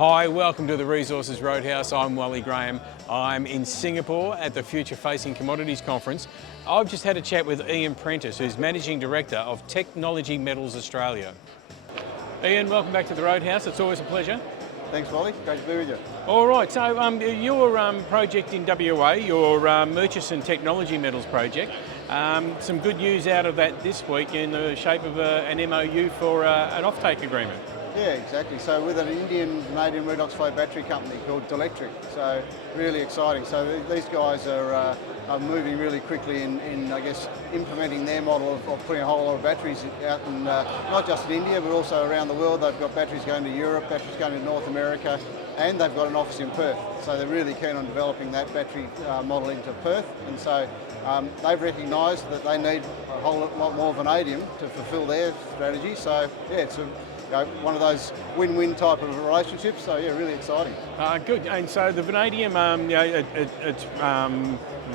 Hi, welcome to the Resources Roadhouse. I'm Wally Graham. I'm in Singapore at the Future Facing Commodities Conference. I've just had a chat with Ian Prentice, who's Managing Director of Technology Metals Australia. Ian, welcome back to the Roadhouse. It's always a pleasure. Thanks, Wally. Great to be with you. All right, so your project in WA, your Murchison Technology Metals project, some good news out of that this week in the shape of an MOU for an offtake agreement. Yeah, exactly. So with an Indian vanadium redox flow battery company called Delectric. So really exciting. So these guys are moving really quickly in I guess, implementing their model of putting a whole lot of batteries out, in, not just in India, but also around the world. They've got batteries going to Europe, batteries going to North America, and they've got an office in Perth. So they're really keen on developing that battery model into Perth. And so they've recognised that they need a whole lot more vanadium to fulfil their strategy. So yeah, it's one of those win-win type of relationships. So yeah, really exciting. Good. And so the vanadium, it's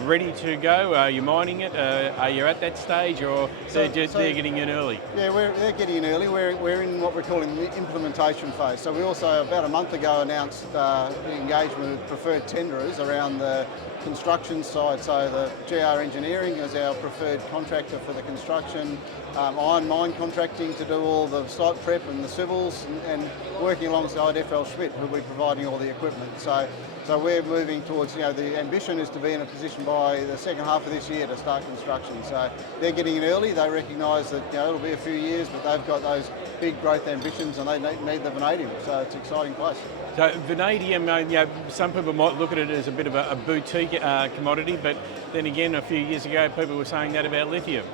ready to go. Are you mining it? Are you at that stage, or they're getting in early? Yeah, they're getting in early. We're in what we're calling the implementation phase. So we also about a month ago announced engagement with preferred tenderers around the construction side. So the GR Engineering is our preferred contractor for the construction, Iron Mine Contracting to do all the site prep and the civils, and working alongside FL Schmidt, who will be providing all the equipment. So we're moving towards, the ambition is to be in a position by the second half of this year to start construction. So they're getting in early. They recognise that it'll be a few years, but they've got those big growth ambitions and they need the vanadium. So it's an exciting place. So vanadium, some people might look at it as a bit of a boutique commodity, but then again, a few years ago, people were saying that about lithium.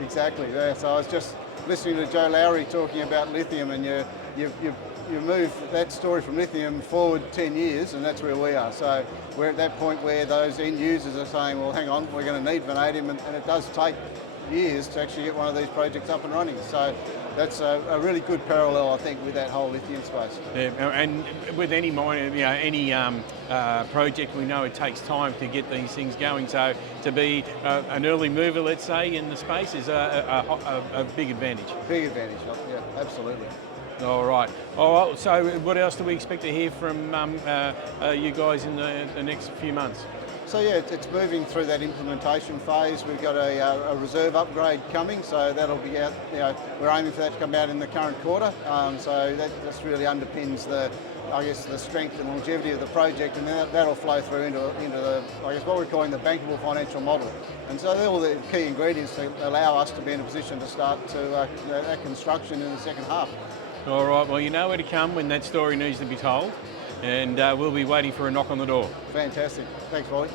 Exactly. Yeah. So I was just listening to Joe Lowry talking about lithium, and you move that story from lithium forward 10 years, and that's where we are. So we're at that point where those end users are saying, well, hang on, we're going to need vanadium, and it does take years to actually get one of these projects up and running. So that's a really good parallel, I think, with that whole lithium space. Yeah, and with any mine, any project, we know it takes time to get these things going. So to be an early mover, let's say, in the space is a big advantage. Big advantage, yeah, absolutely. All right. Oh, so what else do we expect to hear from you guys in the next few months? So yeah, it's moving through that implementation phase. We've got a reserve upgrade coming, so that'll be out. We're aiming for that to come out in the current quarter. So that just really underpins the strength and longevity of the project, and then that'll flow through into the what we're calling the bankable financial model. And so they're all the key ingredients to allow us to be in a position to start that construction in the second half. All right. Well, you know where to come when that story needs to be told, and we'll be waiting for a knock on the door. Fantastic. Thanks, Wally.